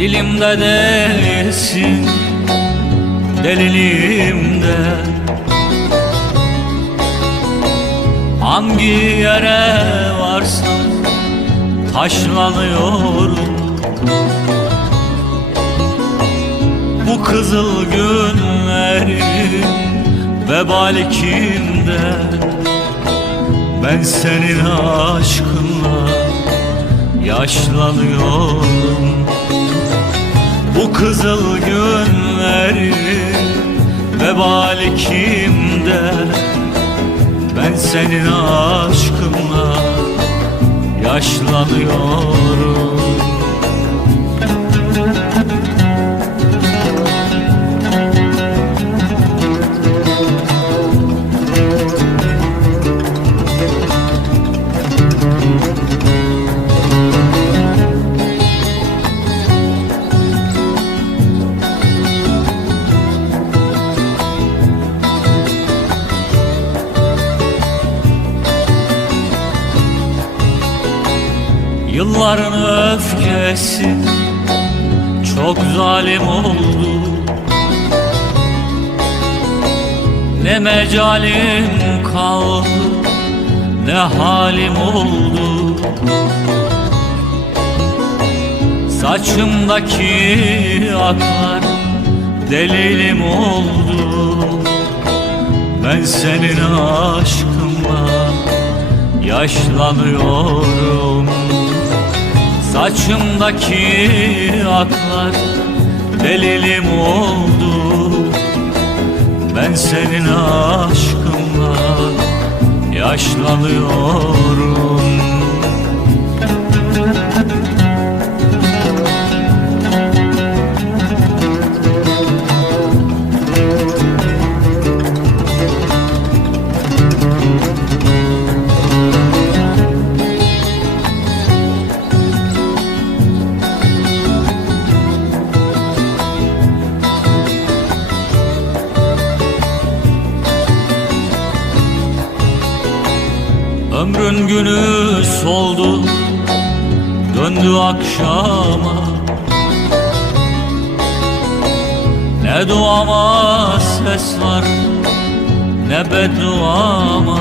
Dilimde değilsin Deliliğimde Hangi yere varsam Taşlanıyorum. Bu kızıl günlerin Vebali kimde? Ben senin aşkınla Yaşlanıyorum Bu kızıl günlerin Vebali kimde? Ben senin aşkınla Yaşlanıyorum Yılların öfkesi. Çok zalim oldu. Ne mecalim kaldı ne halim oldu. Saçımdaki aklar delilim oldu. Ben senin aşkınla yaşlanıyorum Saçımdaki aklar delilim oldu. Ben senin aşkınla yaşlanıyorum Ömrün günü soldu Döndü akşama. Ne duama ses var Ne bedduama.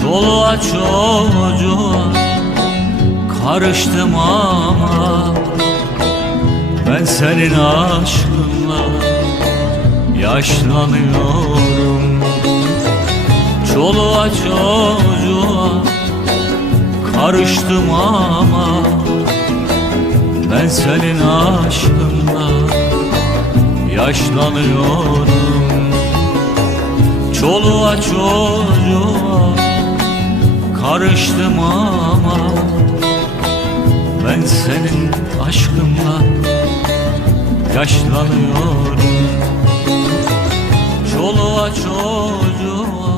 Çoluğa çocuğa Karıştım ama. Ben senin aşkınla Yaşlanıyorum Çoluğa çocuğa karıştım ama Ben senin aşkınla yaşlanıyorum. Çoluğa çocuğa karıştım ama Ben senin aşkınla yaşlanıyorum. Çoluğa çocuğa